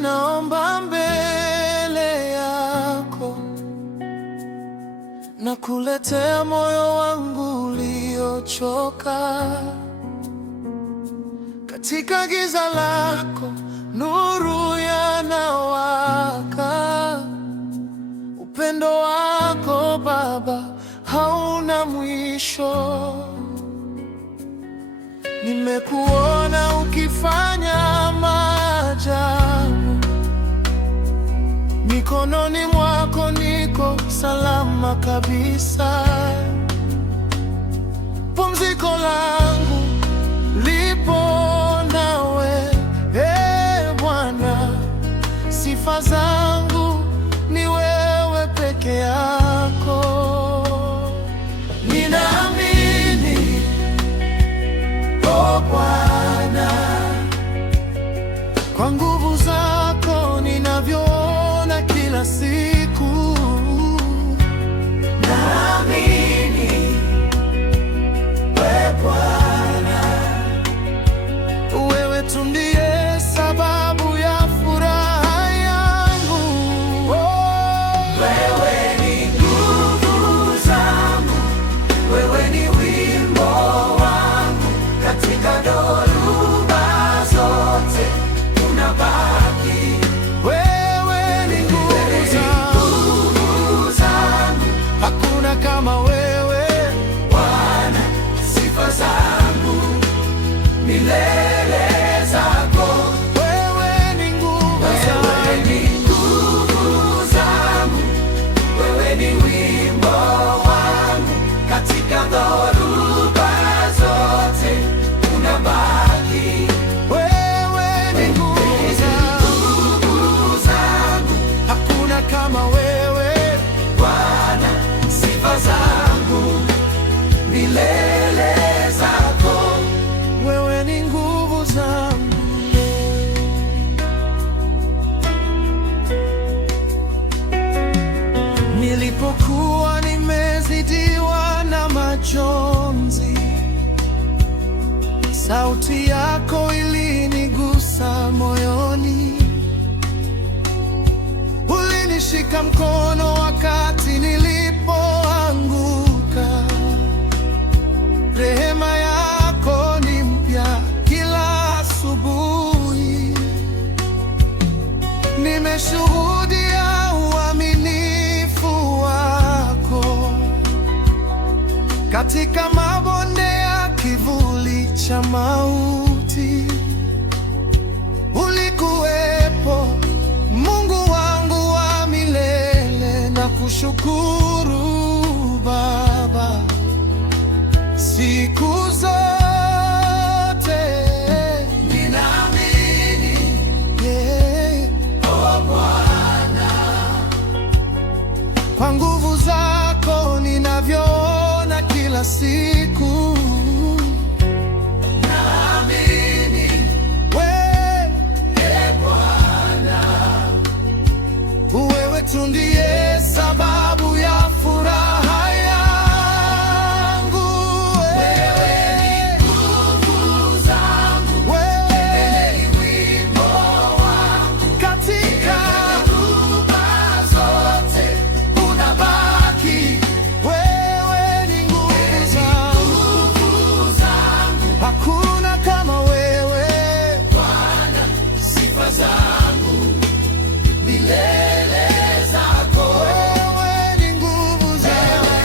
ninaomba mbele yako na kuletea moyo wangu uliochoka. Katika giza lako nuru yanawaka. Upendo wako Baba hauna mwisho. Nimekuona ukifanya maajabu. Mikononi mwako niko salama kabisa. Pumziko langu lipo nawe, Bwana. Sifa zangu ni wewe peke yako. Ninaamini, Bwana, kwa nguvu zako ninavyoona kila siku. Naamini wewe Bwana, wewe tu ndiye sababu ya furaha yangu. Wewe ni nguvu zangu, wewe ni wimbo wangu. Katika dhoruba zote unabaki. Wewe ni nguvu zangu, hakuna kama wewe Bwana. Sifa zangu milele zako. Wewe ni nguvu zangu, wewe ni wimbo wangu. Katika dhoruba zote unabaki. Wewe ni nguvu zangu, hakuna kama wewe Bwana. Sifa zangu milele zako. Wewe ni nguvu zangu. Nilipokuwa nimezidiwa na majonzi, sauti yako ilinigusa moyoni. Ulinishika mkono wakati nilipoanguka. Rehema yako ni mpya kila asubuhi. Nimeshuhudia uaminifu wako. Katika mabonde ya kivuli cha mauti ulikuwepo, Mungu wangu wa milele. Na kushukuru Baba siku zote. Ninaamini, Bwana, kwa nguvu zako ninavyoona kila siku. Naamini wewe Bwana, wewe tu ndiye sababu ya furaha yangu. Wewe ni nguvu zangu, wewe ni wimbo wangu. Katika dhoruba zote unabaki. Wewe ni nguvu zangu, hakuna kama wewe Bwana. Sifa zangu milele zako. Wewe ni nguvu zangu,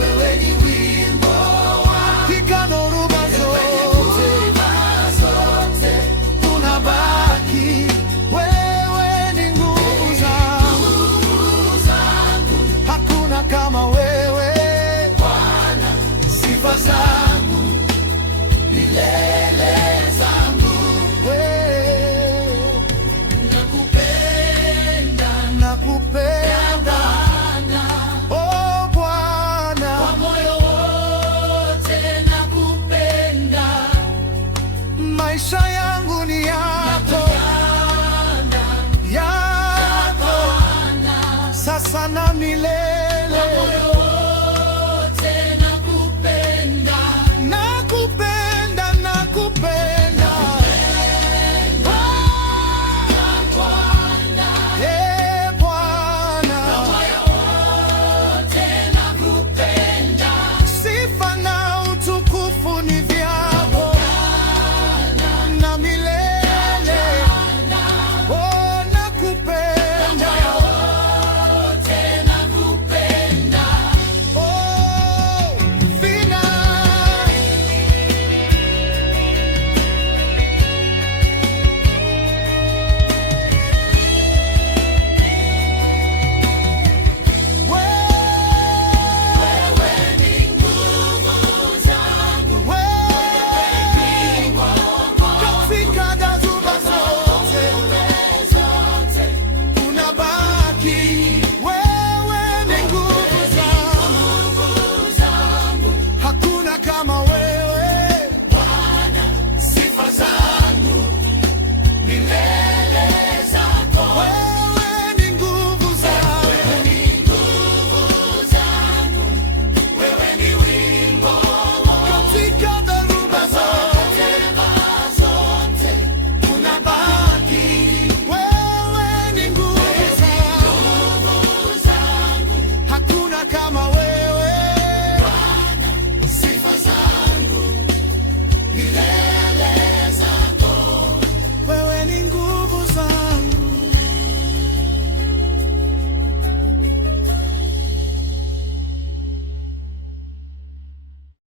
wewe ni wimbo wangu. Katika dhoruba zote unabaki. Wewe ni nguvu zangu, hakuna kama wewe Bwana. Sifa zangu milele zangu. Nakupenda, oh Bwana, kwa moyo wote nakupenda. Maisha yangu ni yako, sasa na milele.